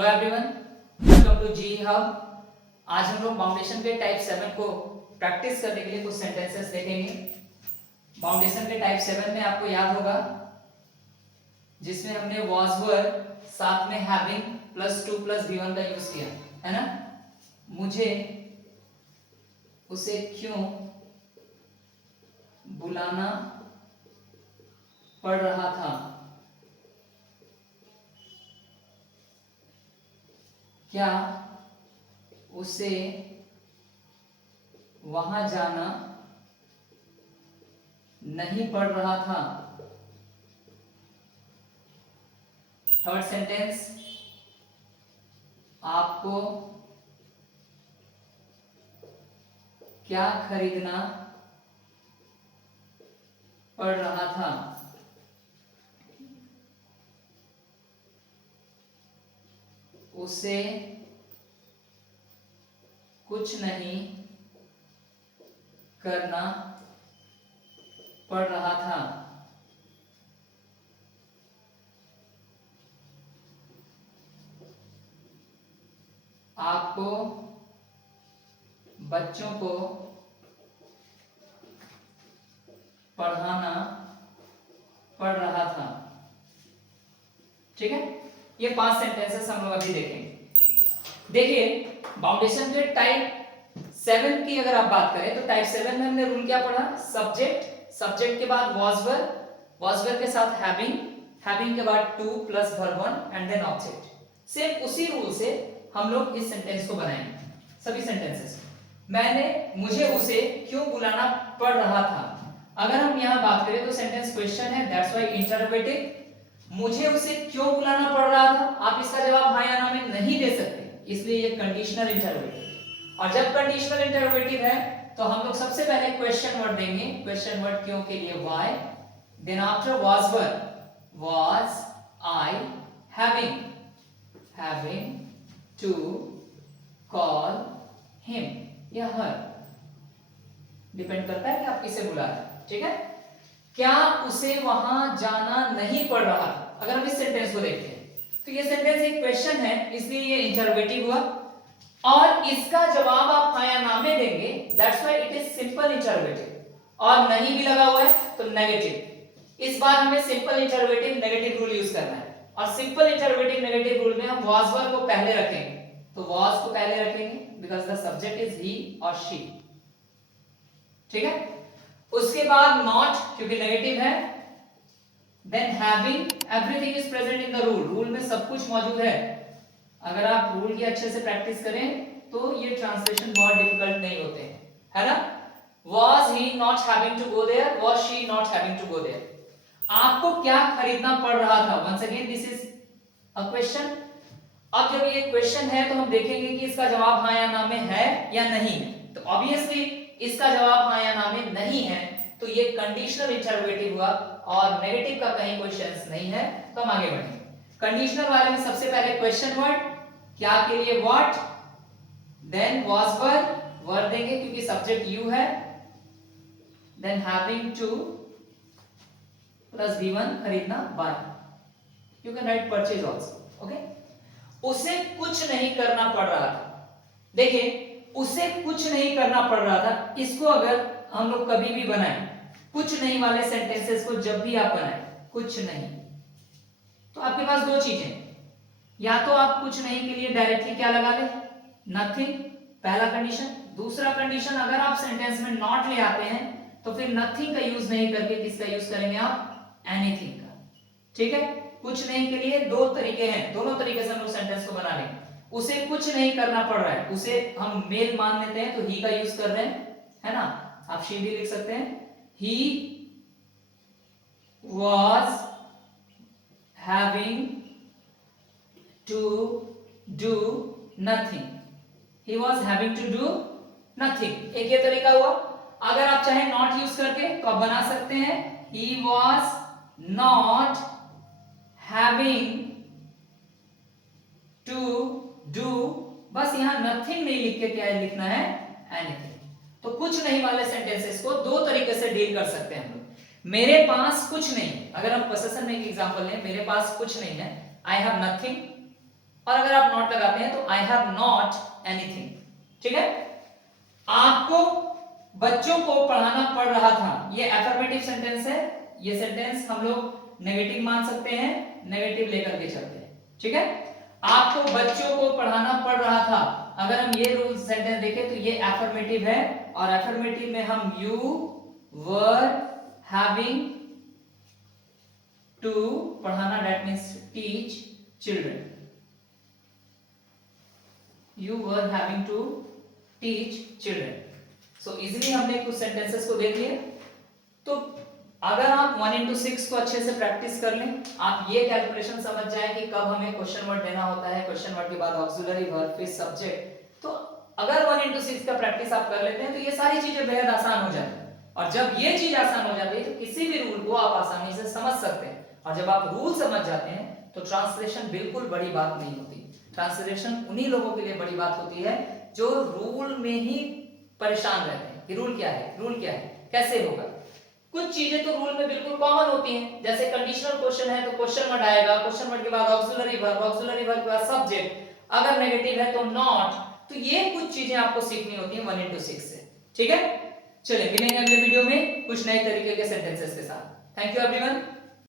Hello everyone, welcome to G Hub. आज हम लोग फाउंडेशन के टाइप 7 को प्रैक्टिस करने के लिए कुछ सेंटेंसेस देखेंगे। फाउंडेशन के टाइप 7 में आपको याद होगा जिसमें हमने वाज वर साथ में having plus two plus V1 का यूज किया है ना। मुझे उसे क्यों बुलाना पड़ रहा था, क्या उसे वहां जाना नहीं पड़ रहा था। थर्ड सेंटेंस, आपको क्या खरीदना पड़ रहा था, उसे कुछ नहीं करना पड़ रहा था। आपको बच्चों को पढ़ाना पड़ रहा था। ठीक है, ये 5 सेंटेंसेस हम लोग अभी देखेंगे। देखिए, फाउंडेशन के टाइप 7 की अगर आप बात करें तो टाइप 7 में हमने रूल क्या पढ़ा, सब्जेक्ट के बाद वाज वर के साथ हैविंग के बाद to plus verb 1 and then object. Same उसी रूल से हम लोग इस सेंटेंस को बनाएंगे, सभी सेंटेंसेस। मुझे उसे क्यों बुलाना पड़ रहा था। अगर हम यहां बात करें तो सेंटेंस क्वेश्चन है, दैट्स व्हाई इंटरोगेटिव। मुझे उसे क्यों बुलाना पड़ रहा था, आप इसका जवाब हाँ या ना में नहीं दे सकते, इसलिए ये कंडीशनल इंटरोगेटिव। और जब कंडीशनल इंटरोगेटिव है तो हम लोग सबसे पहले क्वेश्चन वर्ड देंगे। क्वेश्चन वर्ड क्यों के लिए why, then after was I having to call him या हर, डिपेंड करता है कि आप किसे बुला रहे हैं। ठीक है, क्या उसे वहां जाना नहीं पड़ रहा। अगर हम इस सेंटेंस को देखते हैं तो ये सेंटेंस एक क्वेश्चन है, इसलिए ये इंटरोगेटिव हुआ और इसका जवाब आप हाँ या ना में देंगे, that's why it is simple interrogative. और नहीं भी लगा हुआ है तो नेगेटिव। इस बार हमें simple interrogative negative rule use करना है और सिंपल इंटरोगेटिव नेगेटिव रूल में हम वाज वर को पहले रखेंगे, तो वाज को पहले रखेंगे because the subject is he और शी। ठीक है, उसके बाद नॉट क्योंकि नेगेटिव है, then having, everything is present in the rule में सब कुछ मौजूद है। अगर आप रूल की अच्छे से प्रैक्टिस करें तो ये ट्रांसलेशन बहुत डिफिकल्ट नहीं होते हैं, है ना। was he not having to go there, was she not having to go there। आपको क्या खरीदना पड़ रहा था, once again this is a question। अब जब ये क्वेश्चन है तो हम देखेंगे कि इसका जवाब हाँ या ना में है या नहीं है। तो ऑब्वियसली इसका जवाब हाँ या ना में नहीं है, तो ये कंडीशनल इंटरोगेटिव हुआ और नेगेटिव का कहीं कोई सेंस नहीं है। तो हम आगे बढ़ेंगे। कंडीशनल वाले में सबसे पहले क्वेश्चन वर्ड, क्या के लिए व्हाट, देन वाज वर देंगे क्योंकि सब्जेक्ट यू है, then having to plus V1 खरीदना buy, you can write purchase also. Okay, उसे कुछ नहीं करना पड़ रहा था। देखिए, उसे कुछ नहीं करना पड़ रहा था, इसको अगर हम लोग कभी भी बनाएं, कुछ नहीं वाले सेंटेंसेस को जब भी आप बनाएं कुछ नहीं, तो आपके पास दो चीजें, या तो आप कुछ नहीं के लिए डायरेक्टली क्या लगा ले, नथिंग, पहला कंडीशन। दूसरा कंडीशन, अगर आप सेंटेंस में नॉट ले आते हैं तो फिर नथिंग का यूज नहीं करके किसका यूज करेंगे आप, एनीथिंग का। ठीक है, कुछ नहीं के लिए दो तरीके हैं, दोनों तरीके से हम लोग सेंटेंस को बना लेंगे। उसे कुछ नहीं करना पड़ रहा है, उसे हम मेल मान लेते हैं तो ही का यूज कर रहे हैं, है ना। आप शी भी लिख सकते हैं। ही was having to do nothing, he was having to do nothing। एक ये तरीका हुआ। अगर आप चाहे नॉट यूज करके तो आप बना सकते हैं he was not having to do, बस यहां नथिंग नहीं लिख के क्या लिखना है, एनीथिंग। तो कुछ नहीं वाले सेंटेंसेस को दो तरीके से डील कर सकते हैं हम लोग। मेरे पास कुछ नहीं, अगर हम पोसेशन में एक एग्जांपल लें, मेरे पास कुछ नहीं है, आई हैव नथिंग, और अगर आप नॉट लगाते हैं तो आई हैव नॉट एनीथिंग। ठीक है, आपको बच्चों को पढ़ाना पड़ रहा था, ये अफर्मेटिव सेंटेंस है। ये सेंटेंस हम लोग नेगेटिव मान सकते हैं, नेगेटिव लेकर के चलते हैं। ठीक है, आपको बच्चों को पढ़ाना पड़ रहा था, अगर हम ये रूल सेंटेंस देखें तो ये अफर्मेटिव है, और अफर्मेटिव में हम यू वर हैविंग टू पढ़ाना, that means teach children, you were having to teach children। so easily हमने कुछ सेंटेंसेस को देख लिया। तो अगर आप 1 into 6 को अच्छे से प्रैक्टिस कर लें, आप ये कैलकुलेशन समझ जाए कि कब हमें क्वेश्चन वर्ड देना होता है, क्वेश्चन वर्ड के बाद ऑक्सिलरी वर्ब फिर सब्जेक्ट, तो अगर 1 into 6 का प्रैक्टिस आप कर लेते हैं तो ये सारी चीजें बेहद आसान हो जाती है। और जब ये चीज आसान हो जाती है तो किसी भी रूल को आप आसानी से समझ सकते हैं, और जब आप रूल समझ जाते हैं तो ट्रांसलेशन बिल्कुल बड़ी बात नहीं होती। ट्रांसलेशन उन्हीं लोगों के लिए बड़ी बात होती है जो रूल में ही परेशान रहते हैं कि रूल क्या है, रूल क्या है, कैसे होगा। कुछ चीजें तो रूल में बिल्कुल कॉमन होती हैं, जैसे कंडीशनल क्वेश्चन है तो क्वेश्चन वर्ड आएगा, क्वेश्चन वर्ड के बाद ऑक्सिलरी वर्ब, ऑक्सिलरी वर्ब के बाद सब्जेक्ट, अगर नेगेटिव है तो नॉट। तो ये कुछ चीजें आपको सीखनी होती है 1 into 6 से। ठीक है, चलिए मिलेंगे अगले वीडियो में कुछ नए तरीके के सेंटेंसेस के साथ। Thank you everyone.